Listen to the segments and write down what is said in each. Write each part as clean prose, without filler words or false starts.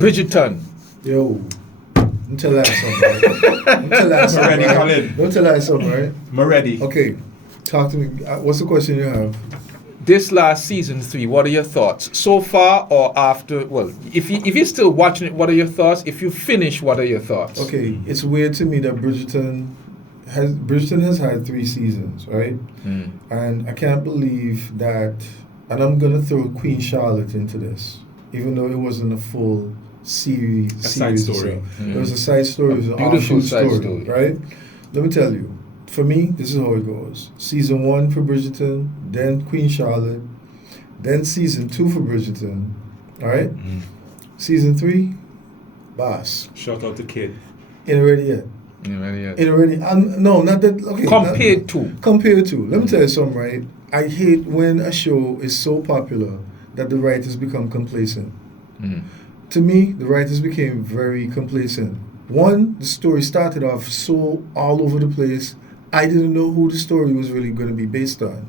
Bridgerton. Yo, don't tell that something, right? Don't tell that something, Ready, right? Colin. Don't tell that something, right? I'm ready. Okay, talk to me. What's the question you have? This last season 3, what are your thoughts so far or after? Well, if you're still watching it, what are your thoughts? If you finish, what are your thoughts? Okay, it's weird to me that Bridgerton has had 3 seasons, right? And I can't believe that. And I'm gonna throw Queen Charlotte into this, even though it wasn't a full series. Side story. It was a side story. It was an Beautiful offshoot side story, story. right? Let me tell you. For me, this is how it goes. Season 1 for Bridgerton, then Queen Charlotte, then season 2 for Bridgerton, all right? Season 3, boss. Shout out to Kid. Ain't ready yet. Ain't ready. No, not that. Okay. Compared to. Compared to. Let me tell you something, right? I hate when a show is so popular that the writers become complacent. To me, the writers became very complacent. One, the story started off so all over the place. I didn't know who the story was really going to be based on.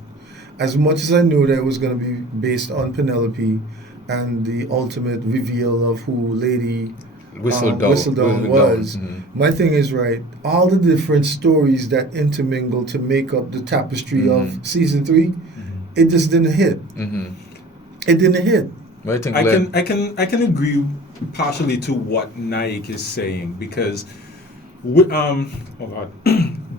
As much as I knew that it was going to be based on Penelope and the ultimate reveal of who Lady Whistledown was. My thing is, right, all the different stories that intermingle to make up the tapestry of season 3, it just didn't hit. It didn't hit. What do you think, I can agree partially to what Naik is saying because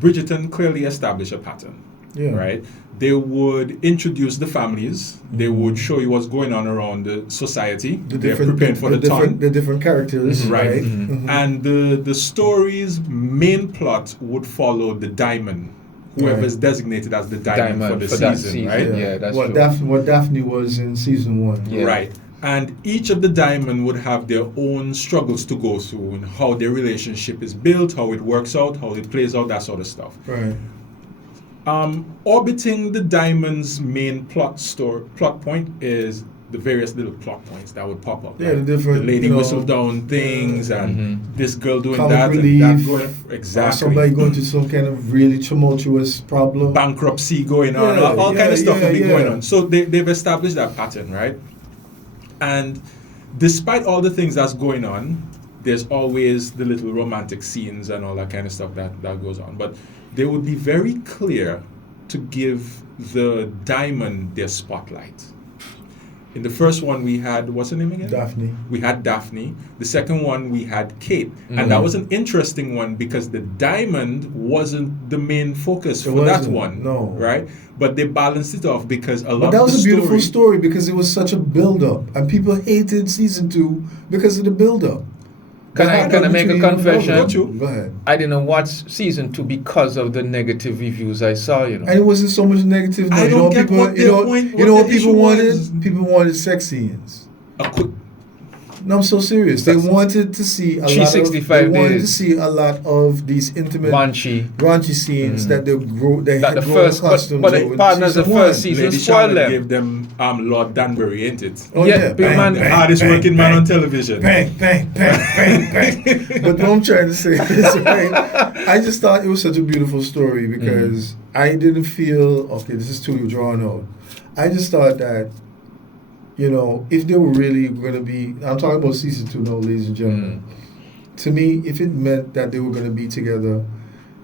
Bridgerton clearly established a pattern. Yeah. Right? They would introduce the families. They would show you what's going on around the society. They're preparing for the turn. The different characters. Right. And the story's main plot would follow the diamond. Whoever is designated as the diamond for the season, right? Yeah, that's what true. What Daphne was in season 1. Yeah. Right. And each of the diamond would have their own struggles to go through and how their relationship is built, how it works out, how it plays out, that sort of stuff. Right. Orbiting the diamond's main plot point is the various little plot points that would pop up. Yeah, like the different, Lady you know, Whistledown things and this girl doing comic that relief, and that going exactly. Somebody going through some kind of really tumultuous problem. Bankruptcy going on, all kind of stuff will be going on. So they've established that pattern, right? And despite all the things that's going on, there's always the little romantic scenes and all that kind of stuff that goes on. But they would be very clear to give the diamond their spotlight. In the first one, we had, what's her name again? Daphne. We had Daphne. The second one, we had Kate. And that was an interesting one because the diamond wasn't the main focus for that one. No. Right? But they balanced it off because a lot of the But that was a beautiful story because it was such a build-up. And people hated season 2 because of the build-up. Can I make a confession? Go ahead. I didn't watch season 2 because of the negative reviews I saw, And it wasn't so much negative. No. I don't get what their point. You know what people wanted? was? People wanted sex scenes. No, I'm so serious. They wanted to see a lot of these intimate raunchy scenes that they had grown accustomed to. But partners, the first season Lady spoiled Charlotte them. gave them Lord Danbury, ain't it? Oh yeah, big man. The hardest working man on television. Bang, bang, bang, bang, bang. But what I'm trying to say is, right, I just thought it was such a beautiful story because I didn't feel, okay, this is too drawn out. I just thought that, if they were really going to be, I'm talking about season 2 now, ladies and gentlemen. To me, if it meant that they were going to be together,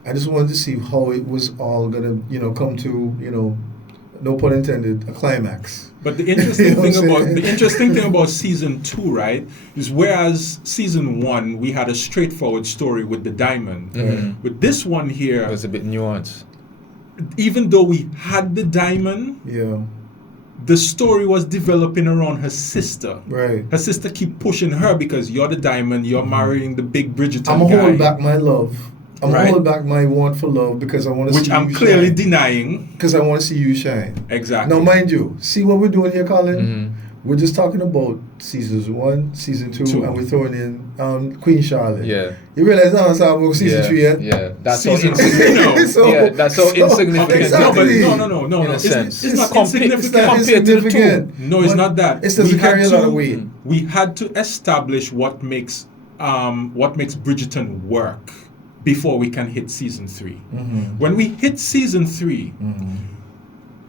I just wanted to see how it was all going to, come to, no pun intended, a climax. But the interesting thing about season 2, right, is whereas season 1 we had a straightforward story with the diamond, with this one here, it was a bit nuanced. Even though we had the diamond, the story was developing around her sister. Right. Her sister keep pushing her because you're the diamond, you're marrying the big Bridgerton guy. I'm going to hold back my love. I'm going to hold back my want for love because I want to see you shine. Which I'm clearly denying. Because I want to see you shine. Exactly. Now, mind you, see what we're doing here, Colin? We're just talking about seasons 1, season 2, and we're throwing in Queen Charlotte. Yeah. You realize I'm talking about season 3 yet? Yeah. That's so insignificant. That's so insignificant. Exactly. No. In a sense. It's not insignificant. It's not insignificant. No, it's not that. It doesn't carry a lot of weight. We had to establish what makes Bridgerton work before we can hit season 3. When we hit season 3,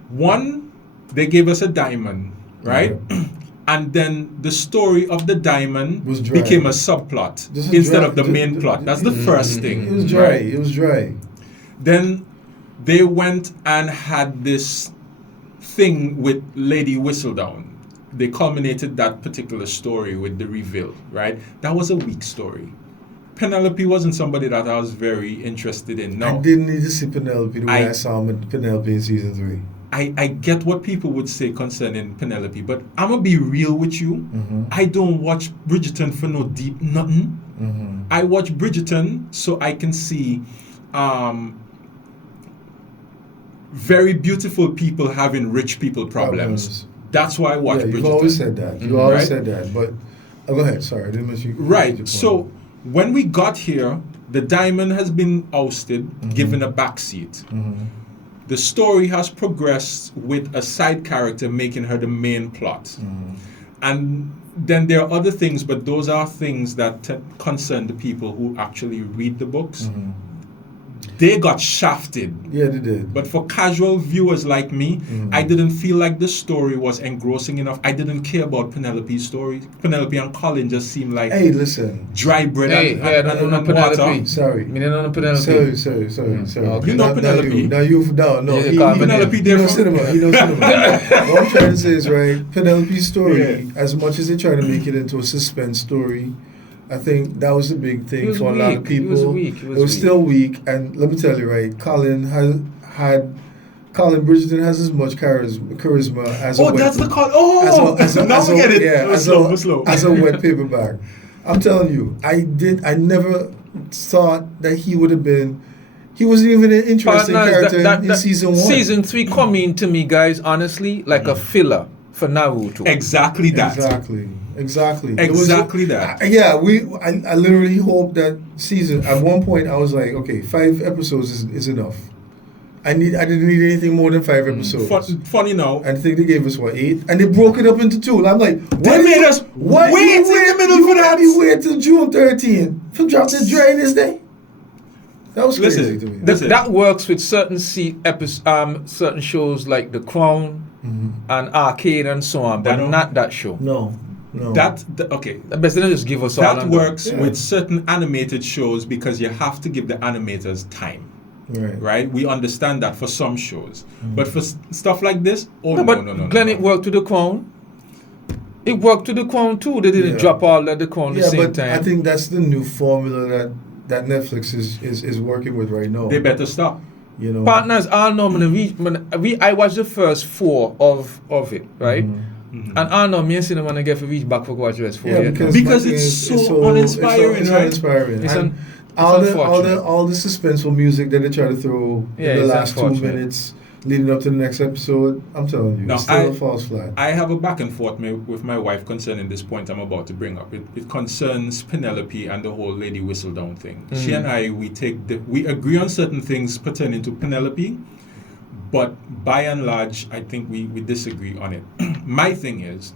one, they gave us a diamond, right? and then the story of the diamond Was dry. became a subplot Just instead dry- of the main plot. That's the first thing. It was dry. right? It was dry. Then they went and had this thing with Lady Whistledown. They culminated that particular story with the reveal, right? That was a weak story. Penelope wasn't somebody that I was very interested in. No. I didn't need to see Penelope the way I saw Penelope in season 3. I get what people would say concerning Penelope, but I'm gonna be real with you. Mm-hmm. I don't watch Bridgerton for no deep nothing. Mm-hmm. I watch Bridgerton so I can see very beautiful people having rich people problems. That's why I watch Bridgerton. You've always said that. You always right? said that. But go ahead. Sorry, I didn't miss you. Right. So when we got here, the diamond has been ousted, given a backseat. Mm-hmm. The story has progressed with a side character making her the main plot. Mm-hmm. And then there are other things, but those are things that concern the people who actually read the books. Mm-hmm. They got shafted. Yeah, they did. But for casual viewers like me, I didn't feel like the story was engrossing enough. I didn't care about Penelope's story. Penelope and Colin just seemed like Hey, listen. dry bread and Penelope. water. Sorry. Me don't know Penelope. Sorry. Okay. You know Penelope. Now you no. Yeah, He Penelope he there knows from- cinema. He knows cinema. What I'm trying to say is, right, Penelope's story, as much as they try to make it into a suspense story, I think that was the big It thing was for a lot of weak. people. It was weak. It was still weak, and let me tell you, right, Colin Bridgerton has as much charisma as Oh, that's the call. Oh, now we get it. Yeah, Slow. as a wet paperback. I'm telling you, I never thought that he would have been. He wasn't even an interesting Partners, character in season 1. Season 3 coming to me, guys, honestly, like a filler for Naruto. Exactly that. Exactly. Exactly that. I literally hope that season. At one point, I was like, okay, 5 episodes is enough. I didn't need anything more than 5 episodes. Funny now. I think they gave us 8, and they broke it up into 2. And I'm like, They made us wait in the middle for that. You wait till June 13th to drop this dryness day. That was crazy to me. That works with certain certain shows like The Crown and Arcade and so on, but not that show. No. Okay. Best they just give us all. That works with certain animated shows because you have to give the animators time. Right? We understand that for some shows. But for stuff like this, no. Glenn, it worked to The Crown. It worked to The Crown too. They didn't drop all at The Crown at the same time. I think that's the new formula that Netflix is working with right now. They better stop. You know, Partners all normally I watched the first 4 of it, right? And I know me and Cinnamon and get to reach back for watch the rest 4 yet. Because it's so uninspiring, it's right? uninspiring. It's And all the suspenseful music that they try to throw in the last 2 minutes leading up to the next episode, I'm telling you, it's still a false flag. I have a back and forth with my wife concerning this point I'm about to bring up. It concerns Penelope and the whole Lady Whistledown thing. She and I, we agree on certain things pertaining to Penelope, but by and large, I think we disagree on it. My thing is,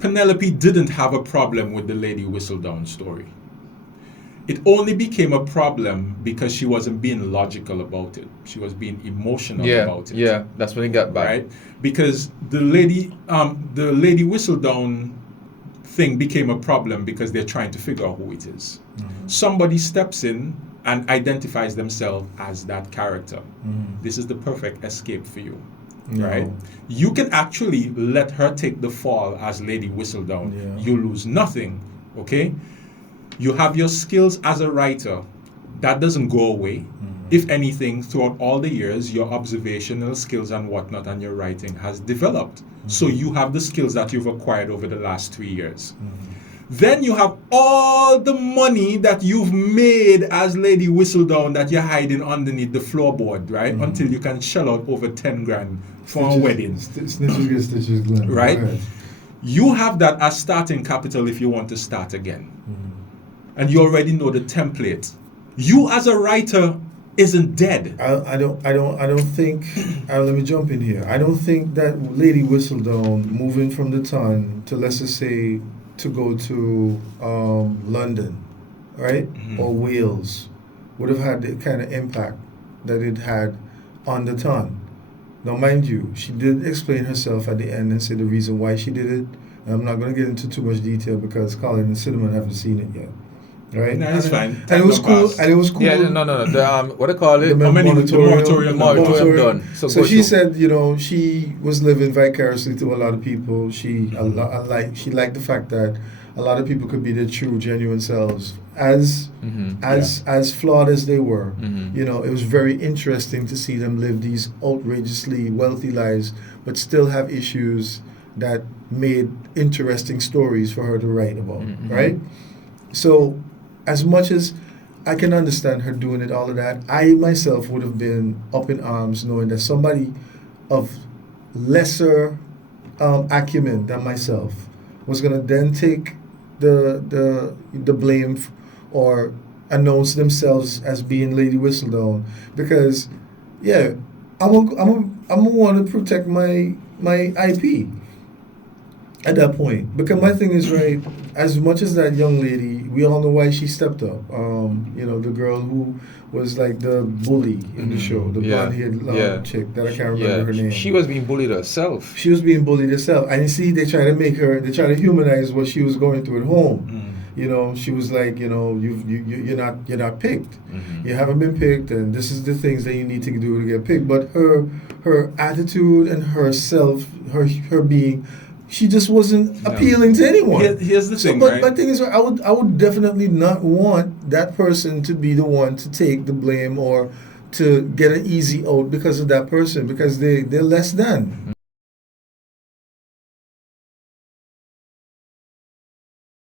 Penelope didn't have a problem with the Lady Whistledown story. It only became a problem because she wasn't being logical about it. She was being emotional about it. Yeah, that's when it got back. Right? Because the Lady Whistledown thing became a problem because they're trying to figure out who it is. Somebody steps in and identifies themselves as that character. This is the perfect escape for you. Right? You can actually let her take the fall as Lady Whistledown. Yeah. You lose nothing. Okay? You have your skills as a writer. That doesn't go away. If anything, throughout all the years, your observational skills and whatnot and your writing has developed. So you have the skills that you've acquired over the last 3 years. Then you have all the money that you've made as Lady Whistledown that you're hiding underneath the floorboard, right? Until you can shell out over 10 grand for a wedding. Snitches get stitches, Glenn. Right? You have that as starting capital if you want to start again. And you already know the template. You as a writer isn't dead. I don't think. Let me jump in here. I don't think that Lady Whistledown moving from the town to, let's just say, to go to London, right, or Wales, would have had the kind of impact that it had on the town. Now, mind you, she did explain herself at the end and say the reason why she did it. And I'm not going to get into too much detail because Colin and Cinnamon haven't seen it yet. Right? No, it's fine. And it was cool. And it was cool. Yeah, no. The what do they call it? The moratorium done. So she said, she was living vicariously through a lot of people. She liked the fact that a lot of people could be their true, genuine selves, as flawed as they were. It was very interesting to see them live these outrageously wealthy lives, but still have issues that made interesting stories for her to write about. Right? So, as much as I can understand her doing it, all of that, I myself would have been up in arms knowing that somebody of lesser acumen than myself was going to then take the blame or announce themselves as being Lady Whistledown, because I'm gonna want to protect my IP at that point. Because my thing is, right, as much as that young lady, we all know why she stepped up. The girl who was like the bully in the show, the blonde-haired chick that I can't remember her name. She was being bullied herself. She was being bullied herself, and you see, they try to humanize what she was going through at home. She was like, you're not picked. You haven't been picked, and this is the things that you need to do to get picked. But her attitude and herself, her being, she just wasn't appealing to anyone. Here's the thing, but right? my thing is, I would definitely not want that person to be the one to take the blame or to get an easy out because of that person, because they're less than.